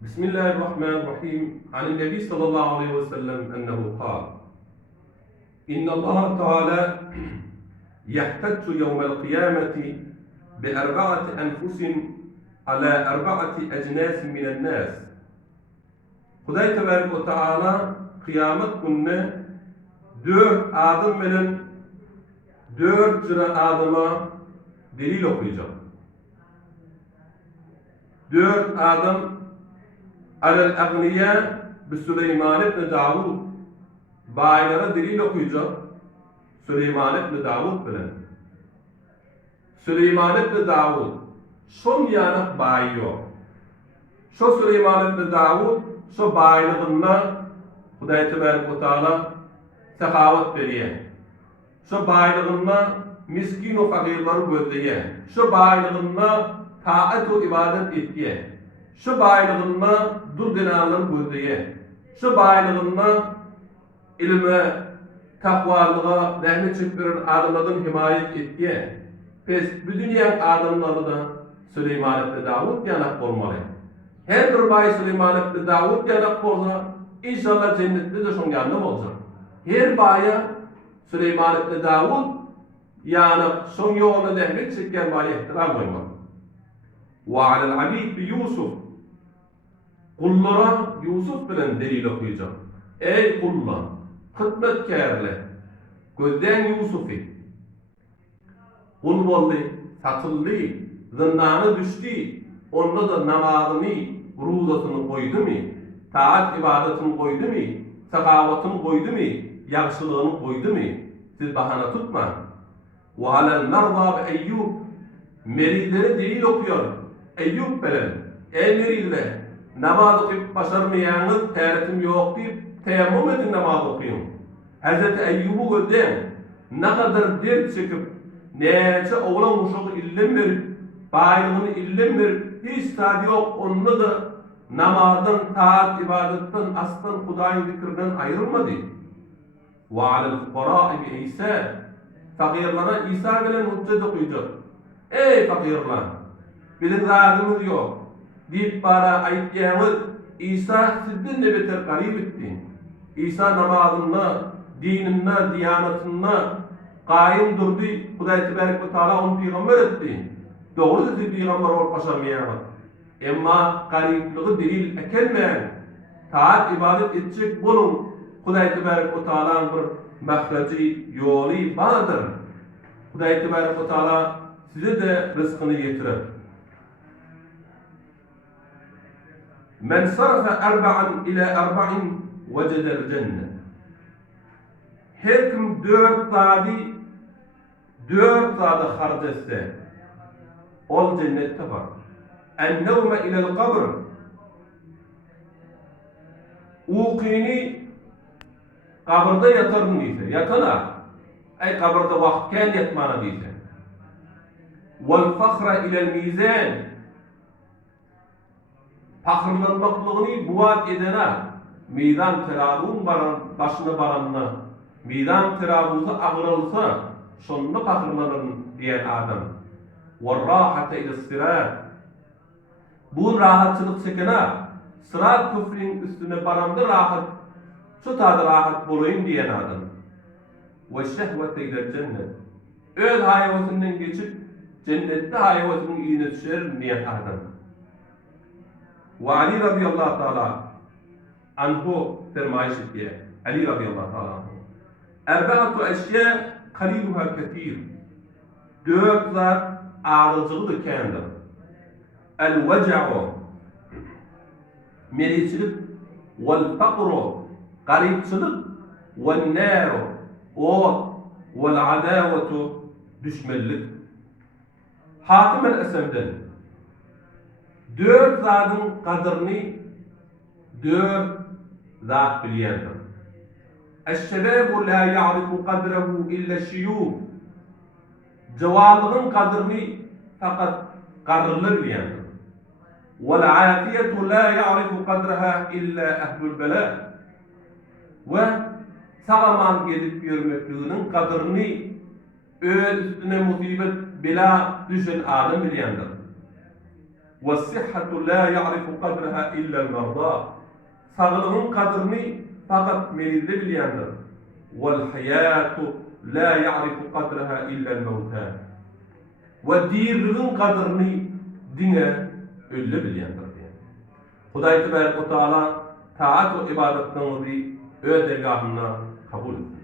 بسم الله الرحمن الرحيم عن النبي صلى الله عليه وسلم أنه قال إن الله تعالى يحتج يوم القيامة بأربعة أنفس على أربعة أجناس من الناس. Hudaý Tebarek ve Teala kıyamet gününe 4 adam bilen 4 sıra adama delil okuyacak. 4 adam alel agniya bi Süleyman ibn Davud baylara delil okuyacak. Süleyman ibn Davud bilen. Süleyman ibn Davud son yanak bayi yok. Şu Süleyman ibn Davud şu baylığına Hudaý Tebarek ve Teala sekavat veriyor. Şu baylığına miskin o fakirleri gözleye. Şu baylığına taat o ibadet ettiye. Şu baylığına dur dinaları gözleye. Şu baylığına ilme, takvalığa, rahmet çektiren adamlardan himayet ettiye. Biz bu dünyanın adamları da Süleyman ibn Davud yanak olmalı. Her bir bay Süleyman ibn Davud yanak olsa inşallah cennette de şun yanına olacak. Her baya Süleyman ibn Davud yanak şun yoluna rahmet çeken baya ihtiram koymak. Ve alel abid bi Yusuf kullara Yusuf bilen delil okuyacak. Ey kullar, hizmetkarlar, gözden Yusuf'i kul boldy, satıldy, zindana düşdi, onda da namazını, ruzasyny koydumy, taat ibadetini koydumy, sakawatyny koydumy, ýagşylygyny koydumy? Siz bahana tutma. Ve alel merza bi Eyyub meridlere delil okuyor. Eyyub bilen, ey meridler, namaz okuyup başarmayanız täretim yok deyip teyemmüm edin namaz okuyun. Hazreti Eyyub'u gözden ne kadar dert çekip neçe oğlan uşağı illen verip baylığını illen verip hiç tadı yok onunla da namazdan, taat, ibadetten, aslan Hudaýyň zikrinden ayrılmadı. Ve alel fuqara'i bi İsa fakirlara İsa bilen hüccet okuyacak. Ey fakirlar, bizim zadımız yok deyip bana aytýanyz İsa sizden de beter garip etdi. İsa namazında, dininde, diyanetinde qaim durdu. Hudaý Tebarek ve Teala onu peygamber etdi. Doğru dedi peygamber olup başarmaýar. Emma garipliği delil ekelmeýän, taat ibadet etjek bolun Hudaý Tebarek ve Teala'nın bir mahraji ýoly bardyr. Hudaý Tebarek ve Teala size de rızkını getirir. Men sarfa arba'an ila arba'in vecedel cennet. Her kim 4 zady harc etse, ol cennette var. En-nevme ilel kabr. Uqini kabrda yatarın diýse, yatana. Ay kabrda wagtken yatmana diýse. Vel fakhra ilel mizan. Fakirlanmaklygyny buwat edene, mizan terazuny başyna baranna, mizan terazuny agyrylsa, şonda fakirlanıryn diýen adam. Ve-rahata ila-sirat. Bu rahatçylyk çekene, sırat köprüniň üstüne baranda rahat, şu taýda rahat bolaýyn diýen adam. Ve-şehwete ila-cennet. Öz haýawatyndan geçip cennette haýawatynyň ýygyna düşer diýen adam. Ve Ali radıyallahu ta'ala anhu fermayiş etdiler. Ali radıyallahu ta'ala anhu. Erba'atu eşya kaliluha ketir. 4 zat ağırcılıdır kendir. El-veca'u meriçilik, vel-fakru garipçilik, vel-nâru ot, vel-adâvetu düşmellik. Hatim el-Esem'den 4 zatın kadrini 4 zat bilýändir. Eş-şebabu la ya'rifu qadrehu illa şiyûh. Jawallygyň kadrini fakat garrylar bilýändir. Vel-afiyetu la ya'rifu qadraha illa ehlul bela. Ve sagaman gelip ýörmekliginiň kadrini öz üstüne musibet bela düşen adam bilýändir. وَالصِّحَّةُ لَا يَعْرِفُ قَدْرَهَا إِلَّا الْمَرْضَى Sağlığın kadrini fakat melizli bilyendir. وَالْحَيَاةُ لَا يَعْرِفُ قَدْرَهَا إِلَّا الْمَوْتَى Ve dirliğin kadrini dine ölle bilyendir. Hudaý Tebaraka ve Taala taat ve ibadetlerinizi ödegahına kabul etsin.